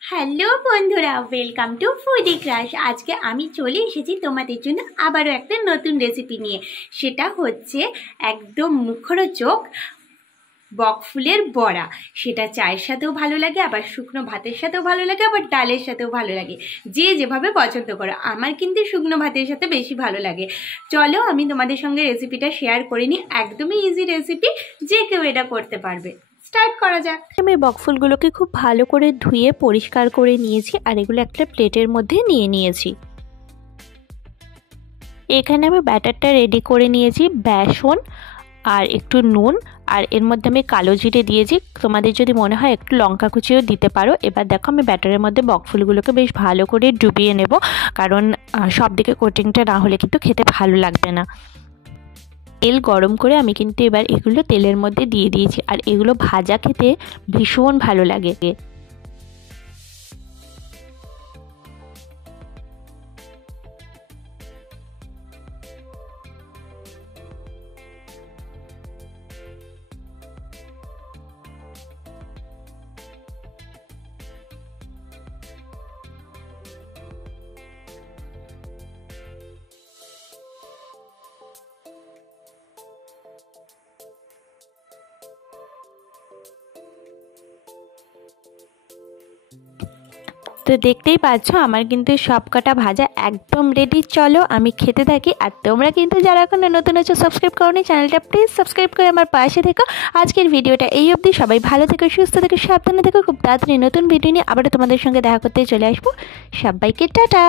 Hello বন্ধুরা, welcome to foodie crush. আজকে আমি চলে এসেছি তোমাদের জন্য আবারও একটা নতুন রেসিপি নিয়ে। সেটা হচ্ছে একদম মুখরোচক বকফুলের বড়া। সেটা চায়ের সাথেও ভালো লাগে, আবার শুকনো ভাতের সাথেও ভালো লাগে, আবার ডালের সাথেও ভালো লাগে, যে যেভাবে পছন্দ করো। আমার কিন্তু শুকনো ভাতের সাথে বেশি ভালো লাগে। চলো আমি তোমাদের সঙ্গে রেসিপিটা শেয়ার করে নিই। একদমই ইজি রেসিপি, যে কেউ এটা করতে পারবে। স্টার্ট করা যাক। আমি বকফুলগুলোকে খুব ভালো করে ধুয়ে পরিষ্কার করে নিয়েছি আর এগুলো একটা প্লেটের মধ্যে নিয়ে নিয়েছি। এখানে আমি ব্যাটারটা রেডি করে নিয়েছি, বেসন আর একটু নুন, আর এর মধ্যে আমি কালো জিরে দিয়েছি। তোমাদের যদি মনে হয় একটু লঙ্কা কুচিও দিতে পারো। এবার দেখো আমি ব্যাটারের মধ্যে বকফুলগুলোকে বেশ ভালো করে ডুবিয়ে নেব, কারণ সব দিকে কোটিংটা না হলে কিন্তু খেতে ভালো লাগবে না। তেল গরম করে আমি কিন্তু এবার এগুলো তেলের মধ্যে দিয়ে দিয়েছি, আর এগুলো ভাজা খেতে ভীষণ ভালো লাগে। তো দেখতেই পাচ্ছ আমার কিন্তু সব কটা ভাজা একদম রেডি। চলো আমি খেতে থাকি। আর তোমরা কিন্তু যারা এখন নতুন আছো, সাবস্ক্রাইব করোনি চ্যানেলটা, প্লিজ সাবস্ক্রাইব করে আমার পাশে থেকো। আজকের ভিডিওটা এই অবধি। সবাই ভালো থেকো, সুস্থ থেকো, সাবধানে থেকো। খুব তাড়াতাড়ি নতুন ভিডিও নিয়ে আবারও তোমাদের সঙ্গে দেখা করতে চলে আসবো। সবাইকে টাটা।